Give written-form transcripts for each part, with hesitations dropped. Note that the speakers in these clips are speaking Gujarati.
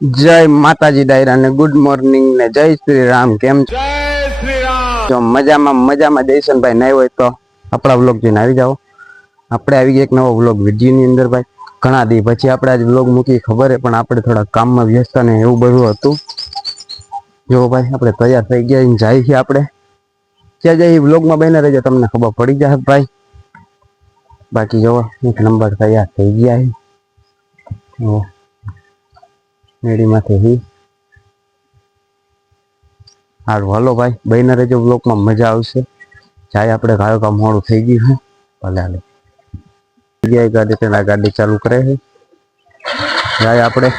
જય માતાજી ડાયરા ને ગુડ મોર્નિંગ ને જય શ્રી રામ. કેમ છો? જય શ્રી રામ. જો મજામાં જયસનભાઈ નહીં હોય તો આપણા વ્લોગ જોઈને આવી જાઓ. આપણે આવી ગયા એક નવો વ્લોગ વિડીયો ની અંદર ભાઈ. ઘણા દી પછી આપણે આજ વ્લોગ મૂકી ખબર હે, પણ આપણે થોડા કામમાં વ્યસ્ત ને એવું બધું હતું. જો ભાઈ આપણે તૈયાર થઈ ગયા જાય છે. આપણે ક્યાં જઈએ વ્લોગમાં બને રહેજો, તમને ખબર પડી જશે ભાઈ. બાકી જો એક નંબર તૈયાર થઈ ગયા છે મેડીમાંથી. હારું હાલો ભાઈ, બને રહેજો વ્લોગમાં, મજા આવશે. જાય આપણે ગાયો કામ મોડું થઈ ગયું છે. ભલે હાલો ગાડી ચાલુ કરે છે. જાય આપણે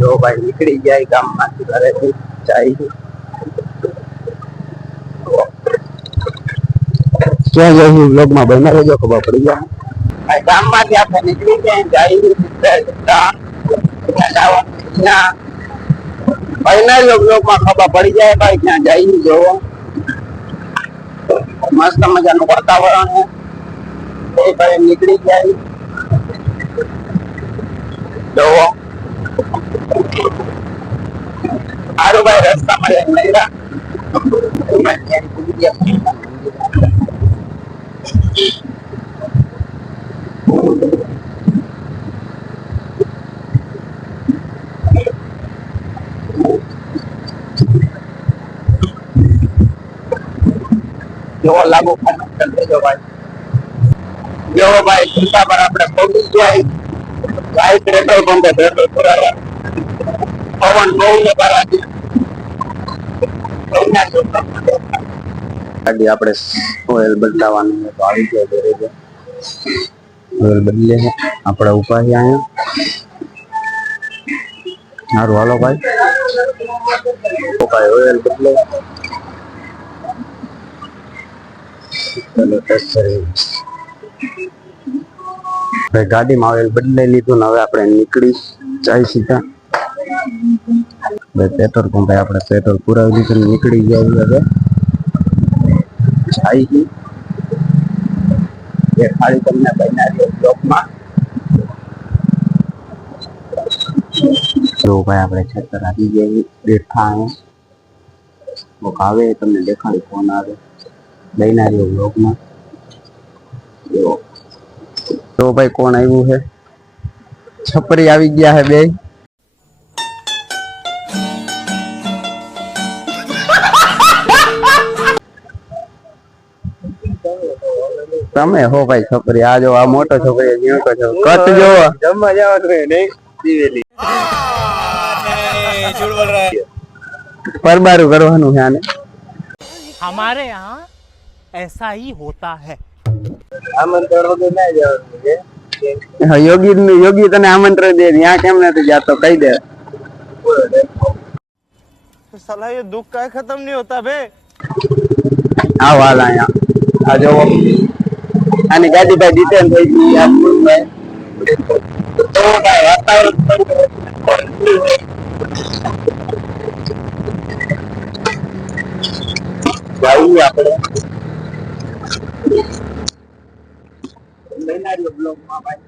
જો ભાઈ નીકળી જાય ગામમાંથી ઘરેથી જાય. ક્યાં જઈએ વ્લોગમાં બને રહેજો, ખબર પડી જાય. ગામમાંથી આપણે નીકળી જાય ફાઈનલ બ્લોગમાં ખબર પડી જાય ભાઈ ક્યાં જાય. જોવો મસ્ત મજાનું વાતાવરણ છે. ભાઈ નીકળી જાય જોવો. સારું ભાઈ રસ્તામાં જેવો લાગુ દેજો ભાઈ. જેવો ભાઈ ચિંતા પર આપણે પહોંચી જાય. ગાય પેટ્રોલ પંપે પેટ્રોલ પુરાવા પવન બહુ ને બારાથી ગાડી આપણે ઓઇલ બદલાવાનું તો આવી જાય ઘરે જાય. ઓઇલ બદલે આપણે ઉભા છે અહીંયા. સારું હાલો ભાઈ, ઓઇલ બદલે ગાડીમાં ઓઇલ બદલાઈ લીધું ને હવે આપણે નીકળી જાય સીધા. પેટ્રોલ પંપે આપણે પેટ્રોલ પુરાવી લીધું, નીકળી જાય. હવે જાય એ ખાલી તમને બનાવી બ્લોકમાં જો ભાઈ આપણે છેતર આવી ગયા. બેઠા આવે તમને દેખાડી ફોન આવે લઈને આવ્યો બ્લોગમાં. તો ભાઈ કોણ આવ્યું છે? છપરી આવી ગયા છે બે. તમે હો ભાઈ છપરી. આ જો આ મોટો છોકરી જીવતો છો. કટ જો જમવા જવાનું નહીં દિવેલી પરબારું કરવાનું છે આને. हमारे यहाँ ऐसा ही होता है. આમંત્રણ વગર ના જવાનું. યોગી તને આમંત્રણ દે, ત્યાં કેમ નથી જાતો કહી દે. साला ये दुख का खत्म नहीं होता बे. આવ હાલ અહીંયા. આ જો આની ગાડી ભાઈ ડિટેન થઈ ગઈ. આ ભાઈ તો ભાઈ વાતાવરણ ભાઈ આપણે બનાવ્યો બ્લોગમાં ભાઈ.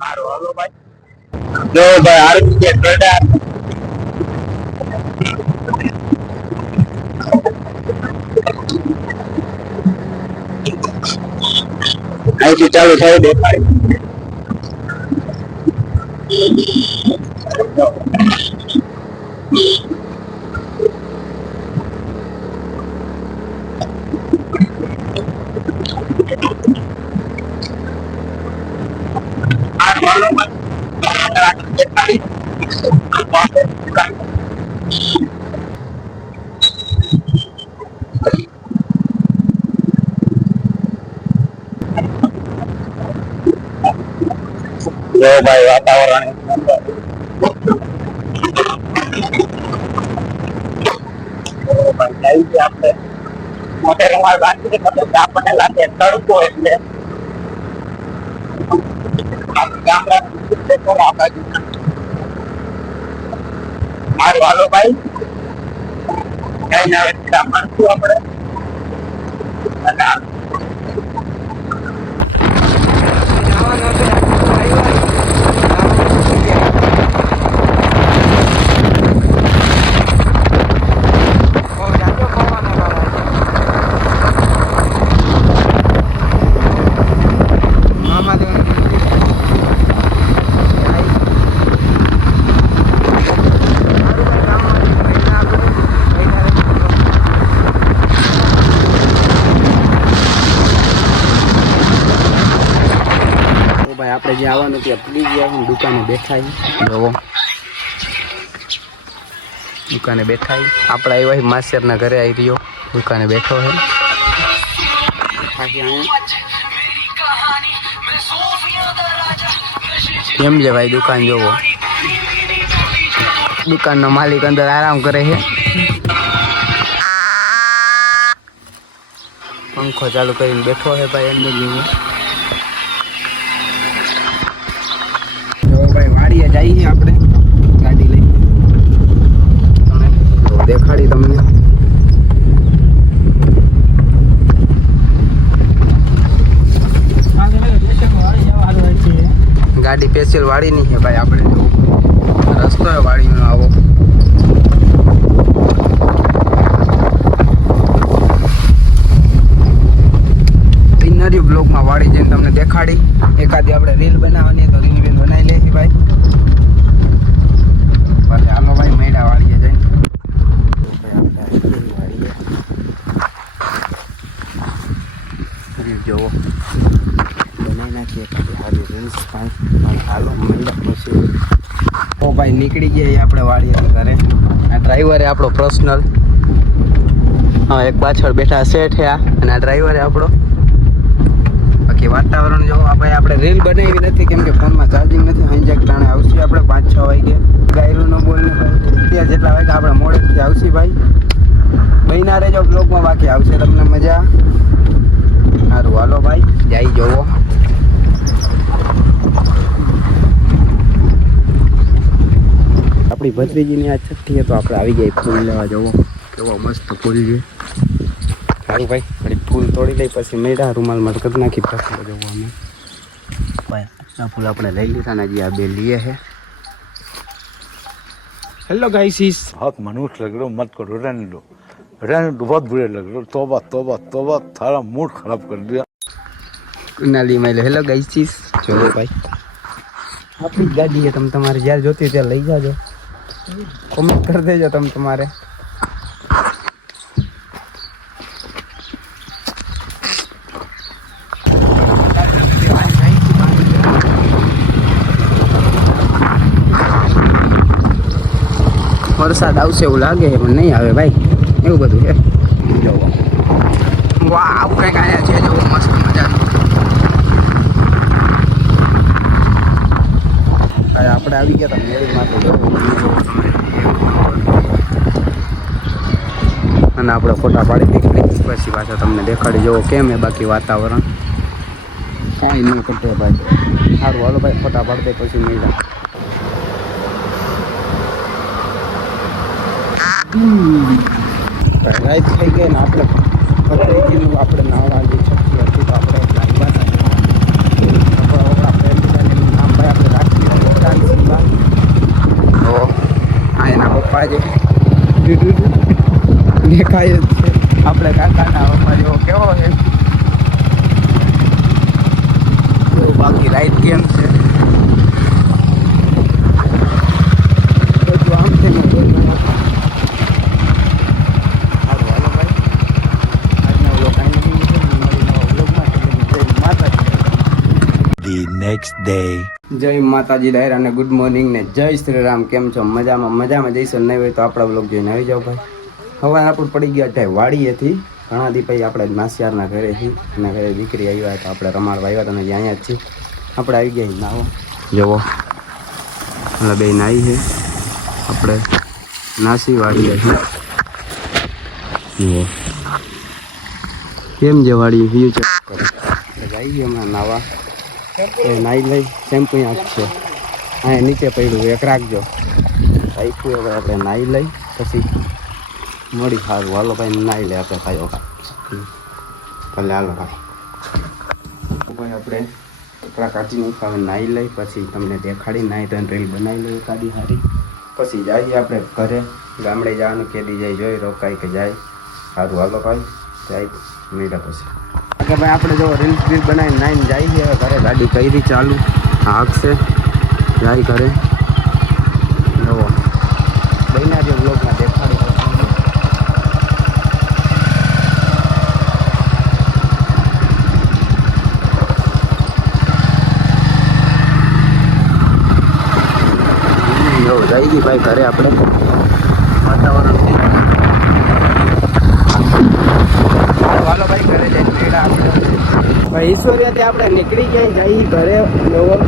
સારું હાલો ભાઈ. જો ભાઈ આરબી કે ટ્રેડર અહીંથી ચાલુ થાય દેખાય. જો ભાઈ વાતાવરણ આપણે મોટે રૂમાલ બાંધી આપણને લાગે તડકો એટલે ગામડા મારું હાલો ભાઈ કઈ ના આટલા માણસો આપણે આપણે જે આવવાનું ત્યાં પૂરી ગયા દુકાને બેઠા જોવો દુકાને બેઠા આપણે આવ્યા માસ્ટરના ઘરે આવી રહ્યો દુકાને બેઠો છે કેમ છે ભાઈ દુકાન જોવો દુકાનનો માલિક અંદર આરામ કરે છે પંખો ચાલુ કરીને બેઠો છે ભાઈ અંદર જેવો જઈએ આપણે ગાડી લઈને દેખાડી તમને ગાડી સ્પેશિયલ વાળી નહીં છે ભાઈ આપણે રસ્તો વાળીનો આવો ઇનરી બ્લોકમાં વાળી જઈને તમને દેખાડી એકાદી આપણે રીલ બનાવવાની તો રીલ બનાવી લે ભાઈ હાલો ભાઈ મેળા વાળીએ જઈને જોવો બનાવી નાખીએ સારી રીલ્સ ભાઈ હાલો મેળા પછી ઓ ભાઈ નીકળી ગયા આપણે વાળીએ ઘરે આ ડ્રાઈવરે આપણો પર્સનલ હા એક પાછળ બેઠા સેટ છે અને આ ડ્રાઈવરે આપણો બાકી વાતાવરણ જો ભાઈ આપણે રીલ બનાવી નથી કેમ કે ફોનમાં ચાર્જિંગ નથી હાઈજેક ટાણે આવશે આપણે 5-6 વાગે ગાયરું નો બોલ ને ભાઈ ત્યાં જેટલા વાગે આપણે મોડેથી આવશે ભાઈ મહિના રહેજો બ્લોગમાં બાકી આવશે તમને મજા સારું હાલો ભાઈ જઈ જોવો આપણી ભત્રીજીની આ છઠ્ઠી તો આપણે આવી ગયા ફૂલ લેવા જવો કેવો મસ્ત ફૂલ છે સારું ભાઈ થોડી ફૂલ તોડી લઈ પછી મેળા રૂમાલમાં કરી નાખી પછી જવું અમે ભાઈ આ ફૂલ આપણે લઈ લીધા ને હજી આ બે લીએ છે हेलो गाइस इस बहुत मनुष्य लग रहे हो मत करो रहने दो बहुत बुरे लग रहे हो तौबा तौबा तौबा थारा मूड खराब कर दिया कुनाली में हेलो गाइस चलो भाई આપણી ગાડી છે તમે તમારે જ્યારે જોતી ત્યાં લઈ જાજો કોમેન્ટ કરી દેજો તમે તમારે વરસાદ આવશે એવું લાગે છે પણ નહીં આવે ભાઈ એવું બધું છે જોવો વાહ આવું કંઈક આયા છે જોવો મસ્ત મજાનું આપણે આવી ગયા હતા મેળી માટે અને આપણે ફોટા પાડી દીધી પછી પાછા તમને દેખાડી જવો કેમ એ બાકી વાતાવરણ કાંઈ નહીં કરતો ભાઈ સારું હાલો ભાઈ ફોટા પાડી દે પછી મેળા રાઈટ થઈ ગઈ ને આપણે આપણે નાવા જે શક્તિ હતી તો આપણે નામ ભાઈ આપણે રાખીએ આ એના પપ્પા જે દેખાય જ છે આપણે કાકાના પપ્પા જેવો કેવો છે બાકી રાઈટ કેમ છે બધું આમ થઈને नेक्स्ट डे जय माताजी दायर અને ગુડ મોર્નિંગ ને જય શ્રી રામ કેમ છો મજામાં જઈશું નહીં હોય તો આપણા બ્લોગ જોઈને આવી જાઓ ભાઈ હવે આપણે પડી ગયા છે વાડીએથી ઘણા દી પછી આપણે નાસિયારના ઘરેથી એના ઘરે દીકરી આવ્યા તો આપણે રમાડવા આવ્યા તમે અહીંયા જ છીએ આપણે આવી ગયા નાવો જવો એટલે બે નાઈ છે આપણે નાસી વાડીએ છીએ જુઓ કેમ જે વાડી વ્યૂ ચેક કરો જઈએ હમણાં નાવા નાઈ લઈ શેમ્પુ આંખ છે અહીંયા નીચે પડ્યું એક રાખજો આખું હવે આપણે નાઈ લઈ પછી મળી સારું હાલો ભાઈ નાઈ લે આપણે ભાઈ ભલે હાલો ભાઈ ભાઈ આપણે કપડાં કાઢી નાખવા હવે નાહી લઈ પછી તમને દેખાડી નાહી તો રીલ બનાવી લઈએ કાઢી સારી પછી જઈએ આપણે ઘરે ગામડે જવાનું કેદી જાય જોઈ રોકાય કે જાય સારું હાલો ભાઈ જાય મળ્યા પછી કે ભાઈ આપણે જો રીલ્સ બીલ બનાવીને નાઈને જઈએ હવે ઘરે ગાડી કરી ચાલુ હાકશે જાય ઘરે નવો બન્યા જે બ્લોગમાં દેખાડી જઈ ગઈ ભાઈ ઘરે આપણે વાતાવરણ હાલો ભાઈ ઘરે જઈને આપણે ભાઈ ઈશ્વરિયાથી આપણે નીકળી ગયા જઈ ઘરે નવો